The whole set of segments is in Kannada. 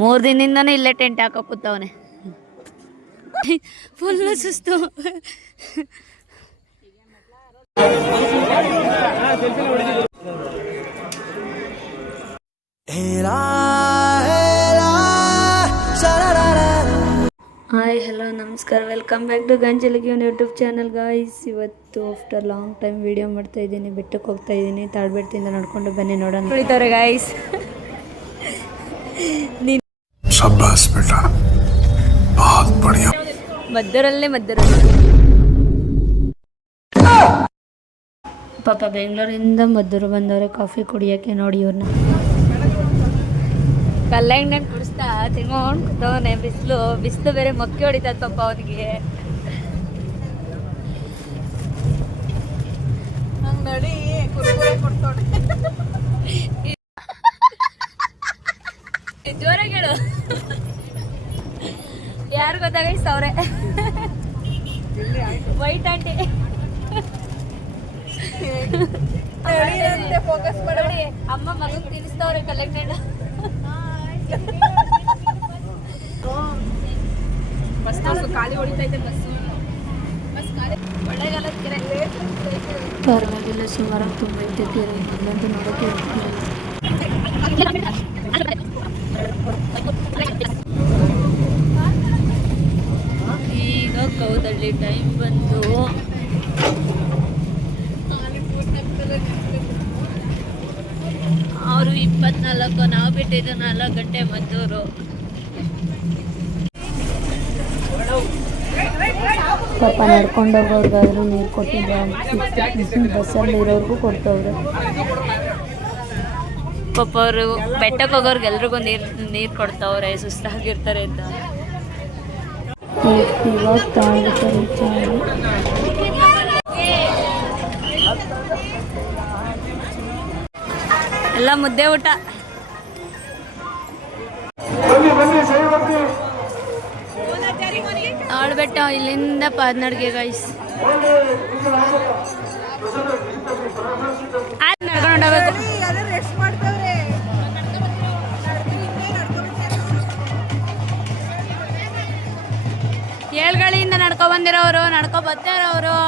3 ದಿನದಿಂದನೇ ಇಲ್ಲೇ ಟೆಂಟ್ ಹಾಕೋ ಕೂತವನೆ. ಫುಲ್ ಸುಸ್ತು. ಹಾಯ್ ಹಲೋ ನಮಸ್ಕಾರ, ವೆಲ್ಕಮ್ ಬ್ಯಾಕ್ ಟು ಗಂಜಲಿಗೆ ಯೂಟ್ಯೂಬ್ ಚಾನಲ್ ಗಾಯ್ಸ್. ಇವತ್ತು ಆಫ್ಟರ್ ಲಾಂಗ್ ಟೈಮ್ ವಿಡಿಯೋ ಮಾಡ್ತಾ ಇದ್ದೀನಿ. ಬೆಟ್ಟಕ್ಕೆ ಹೋಗ್ತಾ ಇದ್ದೀನಿ. ತಾಳ್ಬೆಟ್ಟದಿಂದ ನಡ್ಕೊಂಡು ಬನ್ನಿ ನೋಡೋಣ. ಕುಳಿತವ್ರೆ ಗಾಯ್ಸ್. शाबाश बेटा, बहुत बढ़िया. ಮದ್ದರಲ್ಲೇ ಪಾಪ ಬೆಂಗಳೂರಿಂದ ಮದ್ದೂರು ಬಂದವ್ರೆ ಕಾಫಿ ಕುಡಿಯೋಕ್ಕೆ. ನೋಡಿ ಇವ್ರನ್ನ ಕಲ್ಲಂಗಣ್ಣೆ ಕುಡಿಸ್ತಾ ತಿನ್ಕೊಂಡು ಕೂತವನೆ. ಬಿಸಿಲು ಬೇರೆ ಮಕ್ಕಿ ಹೊಡಿತದ ಪಾಪ ಅವನಿಗೆ. ನೋಡಿ ಜೋರಾಗಿ ಹೇಳು. ಯಾರು ಗೊತ್ತಾಗೈಸ್ ಅವ್ರೆ, ವೈಟ್ ಆಂಟಿ. ಫೋಕಸ್ ಮಾಡಿ ಅಮ್ಮ ಮಗನ್ ತಿನ್ನಿಸ್ತವ್ರೆ ಕಲೆಕ್ಟೆಡ್. ಬಸ್ ಖಾಲಿ ಹೊಡಿತೈತೆ. ಬಸ್ ಖಾಲಿ. ಒಳ್ಳೆಗಾಲದ ಕೆರೆ ಪರವಾಗಿಲ್ಲ, ಸುಮಾರಾಗಿ ತುಂಬ ಐತೆ ಕೆರೆ. ಇಲ್ಲಂತೂ ನೋಡೋಕೆ ಈಗ ಕೌದಳ್ಳಿ ಟೈಮ್ ಬಂದು ಅವರು 24, ನಾವು ಬಿಟ್ಟಿದ್ದು 4 ಗಂಟೆ ಮದ್ದೂರು. ಪಾಪ ನಡ್ಕೊಂಡೋಗೋರ್ಗಾದ್ರೂ ನೀರು ಕೊಟ್ಟಿದ್ದ, ಬಸ್ಸಲ್ಲಿ ಇರೋರ್ಗೂ ಕೊಡ್ತವ್ರೆ. ಪಾಪ ಅವರು ಬೆಟ್ಟಕ್ಕೆ ಹೋಗೋರ್ಗೆ ಎಲ್ರಿಗೂ ನೀರು ಕೊಡ್ತವ್ರೆ, ಸುಸ್ತಾಗಿರ್ತಾರೆ ಅಂತ. ಇವಾಗ ಎಲ್ಲ ಮುದ್ದೆ ಊಟ. ಆಳ್ಬೆಟ್ಟ ಇಲ್ಲಿಂದ ಪಾದನಡ್ಗೆ ಗೈಸ್. ನಡ್ಕೊಂಡು ಹೋಗ್ಬೇಕು. ಏಳ್ಗಳಿಂದ ನಡ್ಕೊ ಬಂದಿರೋರು, ನಡ್ಕೊ ಬರ್ತಾರವರು.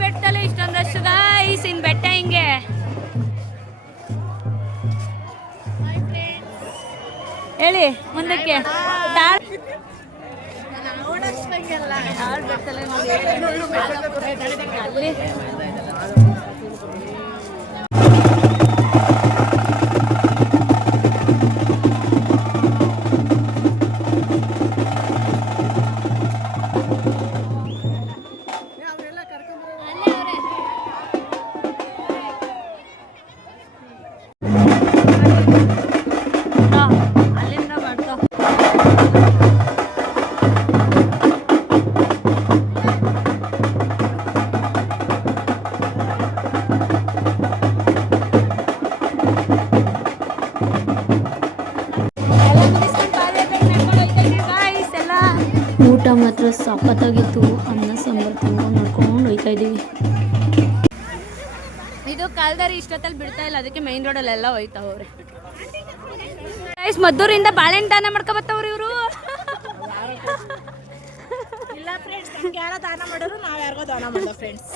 ಬೆಟ್ಟದಲ್ಲಿ ಇಷ್ಟೊಂದು ರಶ್ ಗೈಸ್. ಇನ್ ಬೆಟ್ಟ ಹಿಂಗೆ ಹೇಳಿ ಮುಂದಕ್ಕೆ. ಅಲ್ಲಿ ಊಟ ಮಾತ್ರ ಸಖತ್ತಾಗಿತ್ತು. ಅನ್ನ ಸಾಂಬಾರು ತಿನ್ಕೊಂಡು ನೋಡ್ಕೊಂಡು ಹೋಗ್ತಾ ಇದ್ದೀವಿ. ಇದು ಕಾಲ್ದಾರಿ ಇಷ್ಟೊತ್ತಲ್ಲಿ ಬಿಡ್ತಾ ಇಲ್ಲ, ಅದಕ್ಕೆ ಮೈನ್ ರೋಡಲ್ಲೆಲ್ಲ ಹೋಯ್ತಾವ್ರೆ. ಮದ್ದೂರಿಂದ ಬಾಳೆಹಣ್ಣು ದಾನ ಮಾಡ್ಕೊಬತ್ತವ್ರಿ ಇವರು. ಇಲ್ಲ ಫ್ರೆಂಡ್ಸ್, ನಮ್ಗೆ ಯಾರೋ ದಾನ ಮಾಡೋರು, ನಾವು ಯಾರಿಗೋ ದಾನ ಮಾಡೋದು ಫ್ರೆಂಡ್ಸ್.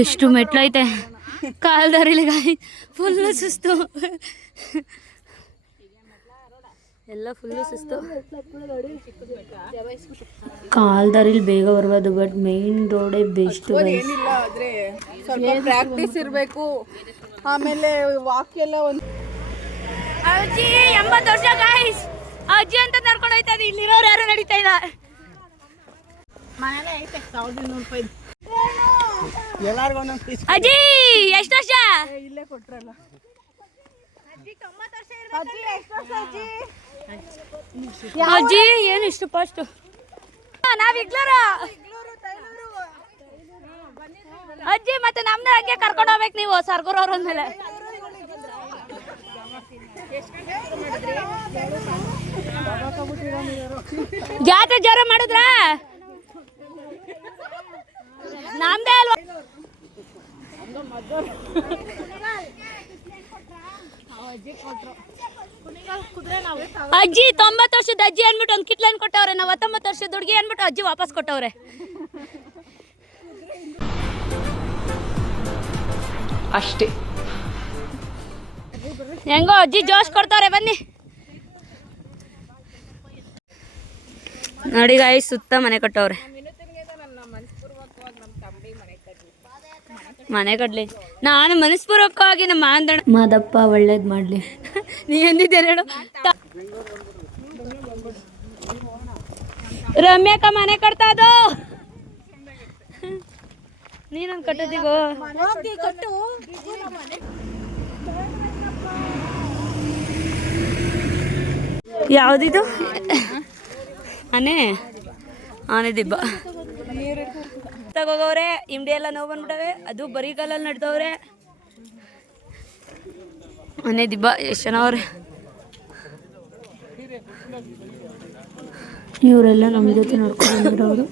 ಎಷ್ಟು ಮೆಟ್ಲೈತೆ ಕಾಲ್ದಾರಿಲಿ ಫುಲ್ಲು ಸುಸ್ತು. ಎಲ್ಲ ಫುಲ್ಲು ಸುಸ್ತು. ಕಾಲ್ದಾರಿಲಿ ಬೇಗ ಬರ್ಬೋದು, ಬಟ್ ಮೈನ್ ರೋಡೇ ಬೆಸ್ಟ್. ಏನಿಲ್ಲ ಆದ್ರೆ ಸ್ವಲ್ಪ ಪ್ರಾಕ್ಟೀಸ್ ಇರಬೇಕು. ಆಮೇಲೆ ವಾಕ್ ಎಲ್ಲ ಒಂದು ಅಜ್ಜಿ 80 ವರ್ಷ ಗೈಸ್. ಅಜ್ಜಿ ಅಂತ ನಡ್ಕೊಂಡು ಹೋಯ್ತಾ ಇದೆ. ಇಲ್ಲಿರೋರು ಯಾರು ನಡೀತಾ ಇಲ್ಲ. ಮನೇಲೆ ಐತೆ 1200 ರೂಪಾಯಿ. ಎಲ್ಲಾರ್ಗೂ ಒಂದೊಂದು ಪೀಸ್. ಅಜ್ಜಿ ಎಷ್ಟು ವರ್ಷ? ಇಲ್ಲೇ ಕೊಟ್ರಲ್ಲ. ಅಜ್ಜಿ 90 ವರ್ಷ ಇರಬೇಕು. ಅಜ್ಜಿ ಎಷ್ಟು ವರ್ಷ ಅಜ್ಜಿ? ಅಜ್ಜಿ ಏನು ಇಷ್ಟು ಫಾಸ್ಟ್? ನಾವ್ ಇಗ್ಲೂರು ಅಜ್ಜಿ. ಮತ್ತೆ ನಮ್ನ ಹಂಗೆ ಕರ್ಕೊಂಡು ಹೋಗ್ಬೇಕು ನೀವು, ಸರ್ಗೂರ್ ಅವ್ರ ಅಂದ್ಮೇಲೆ. ಜಾತ್ರೆ ಜೋರ ಮಾಡಿದ್ರ? ನಮ್ದೇ ಅಲ್ವಾ ಅಜ್ಜಿ 90 ವರ್ಷದ ಅಜ್ಜಿ ಅನ್ಬಿಟ್ಟು ಒಂದು ಕಿಟ್ಲೈನ್ ಕೊಟ್ಟವ್ರೆ. ನಾವು 19 ವರ್ಷದ ಹುಡುಗಿ ಅನ್ಬಿಟ್ಟು ಅಜ್ಜಿ ವಾಪಸ್ ಕೊಟ್ಟವ್ರೆ. ಅಷ್ಟೇ. ಹೆಂಗೋ ಅಜ್ಜಿ ಜೋಶ್ ಕೊಡ್ತವ್ರೆ. ಬನ್ನಿ ನೋಡಿ ಗಾಯಿ, ಸುತ್ತ ಮನೆ ಕಟ್ಟವ್ರೆ. ಮನೆ ಕಟ್ಲಿ, ನಾನು ಮನಸ್ಪೂರ್ವಕವಾಗಿ ನಮ್ಮ ಮಾದಪ್ಪ ಒಳ್ಳೇದ್ ಮಾಡ್ಲಿ. ನೀ ಎಂದಿದ್ದೆ ಹೇಳು. ರಮ್ಯಾಕ ಮನೆ ಕಟ್ತಾ ಅದು. ನೀನೊಂದು ಕಟ್ಟೋದಿಗೋ. ಯಾವ್ದಿದು ಆನೆ ದಿಬ್ಬ ತಗೋಗವ್ರೆ. ಇಂಡಿ ಎಲ್ಲ ನೋವು ಬಂದ್ಬಿಟ್ಟವೆ. ಅದು ಬರೀ ಕಾಲಲ್ಲಿ ನಡ್ದವ್ರೆ. ಆನೆ ದಿಬ್ಬ ಎಷ್ಟು ಜನ ಅವ್ರೆ. ಇವರೆಲ್ಲ ನಮ್ಮ ಜೊತೆ ನೋಡ್ಕೊಂಡು ಬಂದಿರೋರು.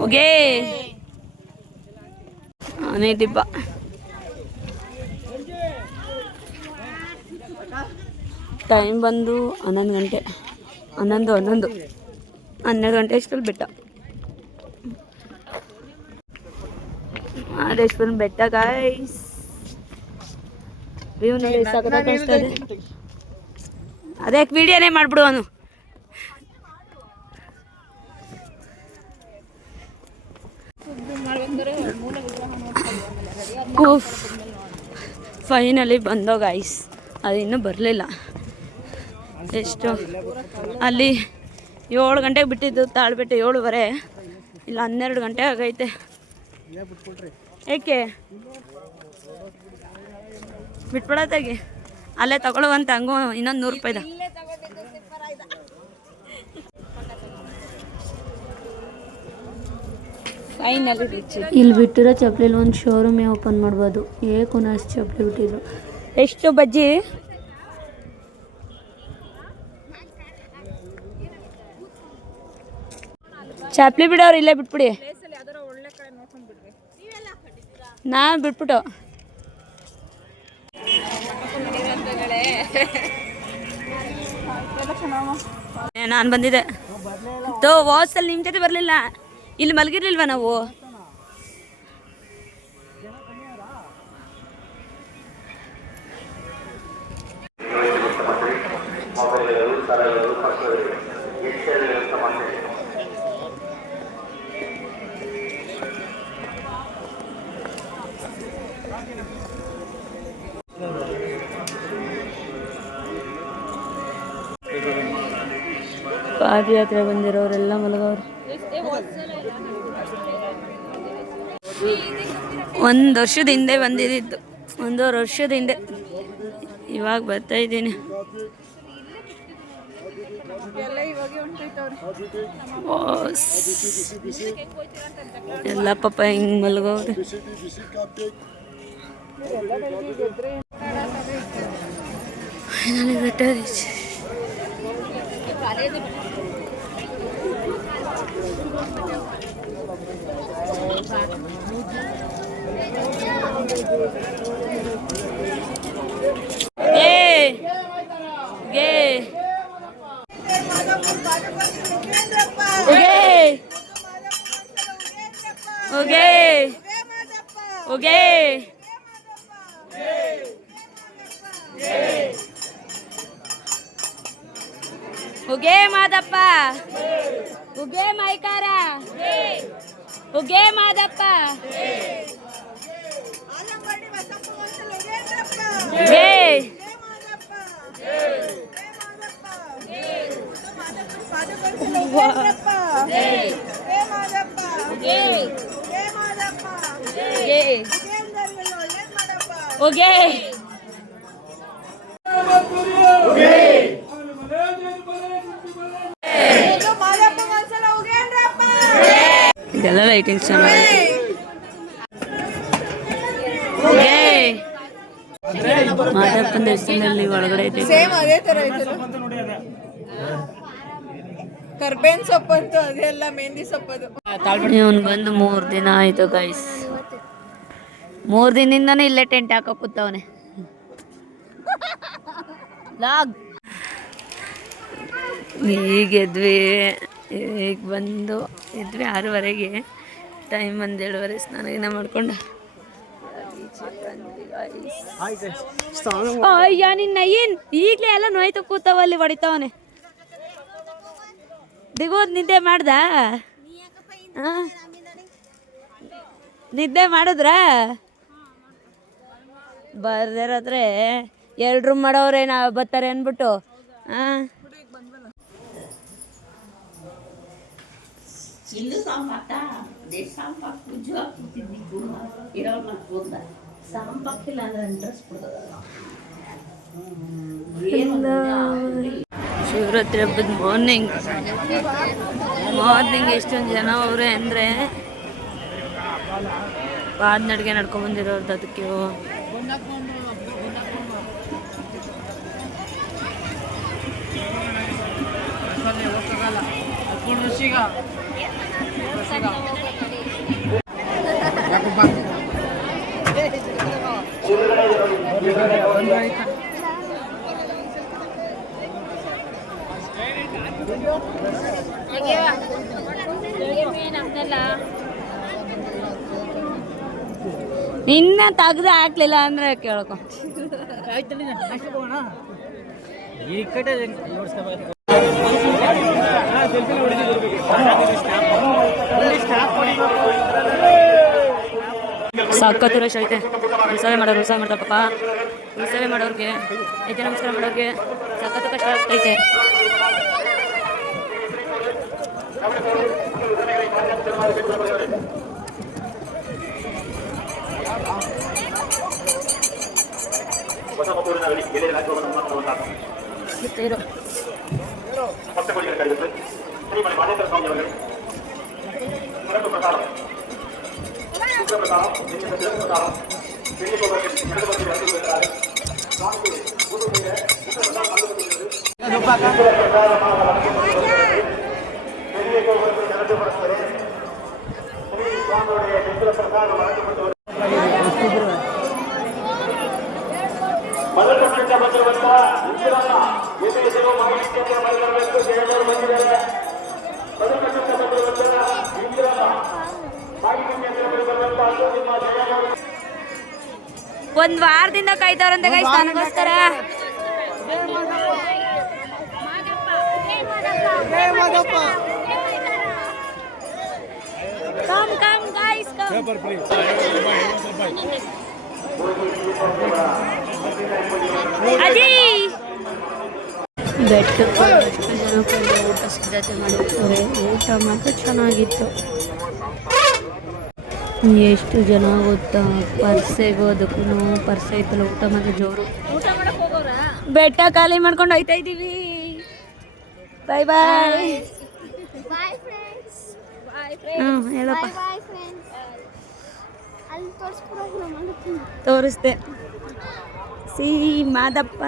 ಹೋಗೇ ಆನೆ ದಿಬ್ಬ. ಟೈಮ್ ಬಂದು 11 ಗಂಟೆ. 12 ಗಂಟೆ ಅಷ್ಟರಲ್ಲಿ ಬೆಟ್ಟ. ಮಾದೇಶ್ವರನ ಬೆಟ್ಟ ಗಾಯ್ಸ್. ವ್ಯೂ ನೋಡಿ ಸಖತ್ತಾಗಿ ಕಾಣಿಸ್ತಾ ಇದೆ. ಅದಕ್ಕೆ ವಿಡಿಯೋನೇ ಮಾಡ್ಬಿಡು ಅವನು. ಫೈನಲಿ ಬಂದೋ ಗಾಯ್ಸ್. ಅದು ಇನ್ನೂ ಬರಲಿಲ್ಲ. ಎಷ್ಟು ಅಲ್ಲಿ 7 ಗಂಟೆಗೆ ಬಿಟ್ಟಿದ್ದು ತಾಳ್ಬೆಟ್ಟ. 7:15 ಇಲ್ಲ 12 ಗಂಟೆ ಆಗೈತೆ. ಏಕೆ ಬಿಟ್ಬಿಡತ್ತಾಗಿ ಅಲ್ಲೇ ತಗೊಳ್ಳುವಂತ. ಹಂಗೂ ಇನ್ನೊಂದು 100 ರೂಪಾಯಿದ. ಇಲ್ಲಿ ಬಿಟ್ಟಿರೋ ಚಪ್ಪಲಿಲಿ ಒಂದು ಶೋರೂಮೇ ಓಪನ್ ಮಾಡ್ಬೋದು. ಅಷ್ಟು ಚಪ್ಪಲಿ ಬಿಟ್ಟಿದ್ರು. ಎಷ್ಟು ಬಜ್ಜಿ? ಚಪ್ಪಲಿ ಬಿಡೋರು ಇಲ್ಲೇ ಬಿಟ್ಬಿಡಿ. ನಾನು ಬಿಟ್ಬಿಟ್ಟು ನಾನು ಬಂದಿದ್ದೆ. ವಾಸಲ್ಲಿ ನಿಮ್ಮ ಜೊತೆ ಬರಲಿಲ್ಲ. ಇಲ್ಲಿ ಮಲಗಿರ್ಲಿಲ್ವಾ ನಾವು? ಪಾದಯಾತ್ರೆ ಬಂದಿರೋರೆಲ್ಲ ಮಲಗವ್ರು. 1 ವರ್ಷದ ಹಿಂದೆ ಬಂದಿದ್ದು. 1.5 ವರ್ಷದ ಹಿಂದೆ. ಇವಾಗ ಬರ್ತಾ ಇದ್ದೀನಿ. ಎಲ್ಲ ಪಾಪ ಹಿಂಗೆ ಮಲಗವ್ರೆ. ಉಗೇ ಮಾದಪ್ಪ, ಉಗೇ ಮೈಕಾರ, ಉಗೇ ಮಾದಪ್ಪ, ಉಗೇ ಉಗೇ ಇದೆಲ್ಲ ಲೈಟಿಂಗ್ ಚೆನ್ನಾಗಿ. ಮಾದಪ್ಪನ ದೇವಸ್ಥಾನದಲ್ಲಿ ಒಳಗಡೆ ಐತೆ. ಕರ್ಬೇನ್ ಸೊಪ್ಪಂತೂ ಅದೆಲ್ಲ ಮೆಹಂದಿ ಸೊಪ್ಪದು. ಇವನು ಬಂದು 3 ದಿನ ಆಯಿತು ಗೈಸ್. 3 ದಿನದಿಂದನೂ ಇಲ್ಲೇ ಟೆಂಟ್ ಹಾಕೋ ಕೂತವನೆ. ಈಗೆದ್ವಿ, ಈಗ ಬಂದು ಇದ್ವಿ 6:30ಗೆ. ಟೈಮ್ 1:30 ಸ್ನಾನ ಗಿನ ಮಾಡ್ಕೊಂಡು ಅಯ್ಯ ನಿನ್ನ ಏನ್ ಈಗಲೇ ಎಲ್ಲ ನೋಯ್ತು ಕೂತಾವಲ್ಲಿ ಹೊಡಿತಾವನೆ. ದಿಗೋದ್ ನಿದ್ದೆ ಮಾಡ್ದ? ನಿದ್ದೆ ಮಾಡಿದ್ರ ಬರ್ದಿರೋದ್ರೆ 2 ರೂಮ್ ಮಾಡೋರೆ ನಾವು ಬರ್ತಾರೆ ಅಂದ್ಬಿಟ್ಟು. ಶಿವರಾತ್ರಿ ಹಬ್ಬದ ಮಾರ್ನಿಂಗ್ ಎಷ್ಟೊಂದು ಜನ ಅವರೇ ಅಂದರೆ ಕಾಡ್ನಡ್ಗೆ ನಡ್ಕೊಂಬಂದಿರೋರ್ದು. ಅದಕ್ಕೆ ಇನ್ನ ತೆಗ್ದು ಹಾಕ್ಲಿಲ್ಲ ಅಂದ್ರೆ ಕೇಳ್ಕೊ. ಸಖತ್ತು ರಶ್ ಐತೆ. ಉತ್ಸವ ಮಾಡ್ತಾರಪ್ಪ. ಉತ್ಸವ ಮಾಡೋರಿಗೆ, ಐತೆ ನಮಸ್ಕಾರ ಮಾಡೋರಿಗೆ ಸಖತ್ತು ಕಷ್ಟ ಆಗ್ತೈತೆ. ಒಂದ್ ವಾರದಿಂದ ಕಾಯ್ತಾರಂತೆ ಗೈಸ್ ನನಗೋಸ್ಕರ. Come guys, come. ಅಜಯ್ ಬೆಟ್ಟಕ್ಕೆ ಎಷ್ಟು ಜನ ಊಟ ಸಿದ್ಧತೆ ಮಾಡಿರ್ತಾರೆ. ಊಟ ಮಾತ್ರ ಚೆನ್ನಾಗಿತ್ತು. ಎಷ್ಟು ಜನ ಗೊತ್ತಾ, ಪರ್ಸೆಗೂ ಅದಕ್ಕೂ ಪರ್ಸೆ ಐತಲ್ಲ, ಊಟ ಮಾತ್ರ ಜೋರು. ಬೆಟ್ಟ ಖಾಲಿ ಮಾಡ್ಕೊಂಡು ಹೋಯ್ತಾ ಇದ್ದೀವಿ. ಬಾಯ್ ಬಾಯ್. ಹೇಳಪ್ಪ. ತೋರಿಸ್ದೆ. ಸಿ ಮಾದಪ್ಪ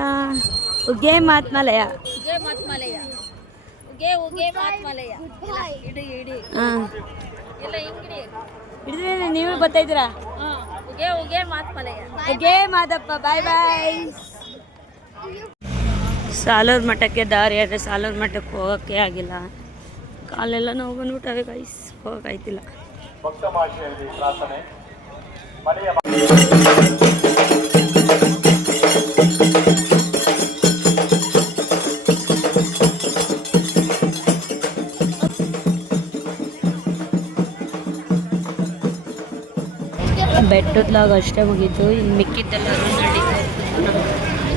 ಉಗ್ಗೆ ಮಾತ್ಮಲಯ. ಹಿಡಿದ್ರೆ ನೀವೇ ಬರ್ತಾ ಇದ್ದೀರಾ? ಉಗ್ಗೆ ಮಾದಪ್ಪ. ಬಾಯ್ ಬಾಯ್. ಸಾಲೂರು ಮಠಕ್ಕೆ ದಾರಿ ಆದರೆ ಸಾಲೂರು ಮಠಕ್ಕೆ ಹೋಗೋಕ್ಕೆ ಆಗಿಲ್ಲ. ಕಾಲೆಲ್ಲ ನೋವು ಬಂದ್ಬಿಟ್ಟವೆ ಗೈಸ್, ಹೋಗೋಕ್ಕಾಯ್ತಿಲ್ಲ. ಬೆಟ್ಟದ್ಲಾಗ ಅಷ್ಟೇ ಮುಗೀತು. ಇನ್ನು ಮಿಕ್ಕಿದ್ದೆಲ್ಲ ನಡೀತಾ ಇತ್ತು.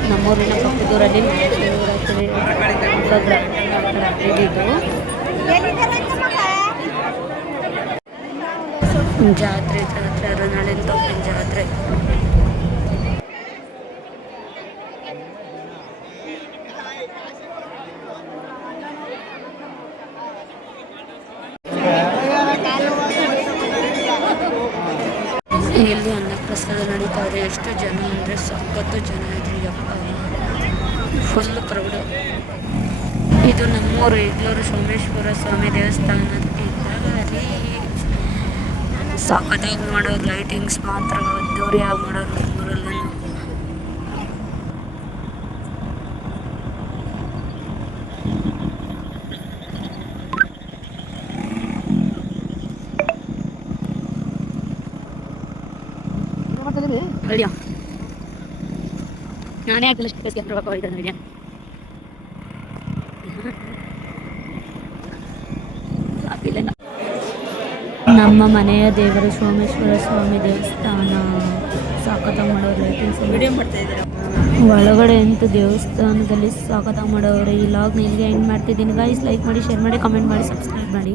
ನಮ್ಮೂರಿನ ಪಕ್ಕದೂರಲ್ಲಿ ಇದ್ದಿದ್ದು ಜಾತ್ರೆ ಅರನಾಳಿನ ತೋಪಿನ ಜಾತ್ರೆ. ಇಲ್ಲಿ ಅನ್ನಪ್ರಸಾದ ನಡೀತಾ ಇದೆ. ಎಷ್ಟು ಜನ ಅಂದರೆ ಸಖತ್ತು ಜನ ಇದ್ರು ಯಪ್ಪ, ಫುಲ್ ಕ್ರೌಡ್. ಇದು ನಮ್ಮೂರು ಇಗ್ಲೂರು ಸೋಮೇಶ್ವರ ಸ್ವಾಮಿ ದೇವಸ್ಥಾನಕ್ಕೆ ಇದ್ದಾಗ ಸಖತ್ತಾಗಿ ಮಾಡೋರು ಲೈಟಿಂಗ್ಸ್ ಮಾತ್ರ ಅದ್ದೂರಿಯಾಗಿ ಮಾಡೋರು ನಮ್ಮೂರಲ್ಲ. ನಾನೇ ಆಗಿಲ್ಲ ನಮ್ಮ ಮನೆಯ ದೇವರು ಸೋಮೇಶ್ವರ ಸ್ವಾಮಿ ದೇವಸ್ಥಾನ ಸಖತ್ತಾಗಿ ಮಾಡೋರು ಲೈಟಿಂಗ್ಸ್ ಒಳಗಡೆ ಅಂತೂ ದೇವಸ್ಥಾನದಲ್ಲಿ ಸಖತ್ತಾಗಿ ಮಾಡೋರು. ಈ ಲಾಗ್ನ ಇಲ್ಲಿಗೆ ಎಂಡ್ ಮಾಡ್ತಿದ್ದೀನಿ. ಗೈಸ್ ಲೈಕ್ ಮಾಡಿ, ಶೇರ್ ಮಾಡಿ, ಕಮೆಂಟ್ ಮಾಡಿ, ಸಬ್ಸ್ಕ್ರೈಬ್ ಮಾಡಿ.